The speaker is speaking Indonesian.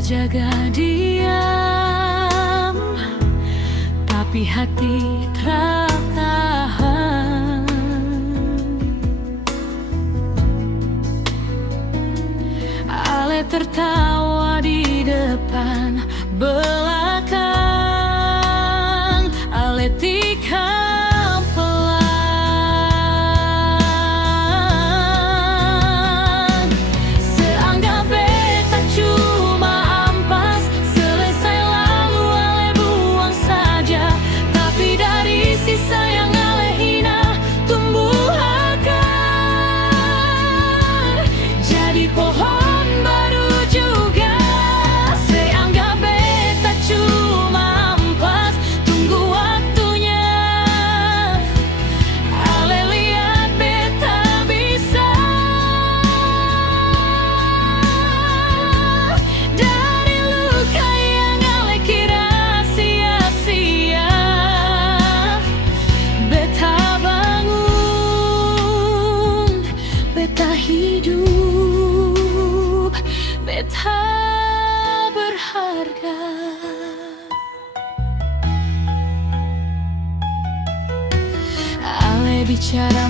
jaga diam, tapi hati tertahan. Ale tertawa di depan belakang, ale tikam pelan. Seanggap beta cuma ampas, selesai lalu ale buang saja. Tapi dari sisa yang ale hina tumbuh akar, jadi pohon baru juga. Seanggap beta cuma ampas, tunggu waktunya. Ale lihat beta bisa dari luka yang ale kira sia-sia. Beta bangun, beta hidup, beta berharga. Ale bicara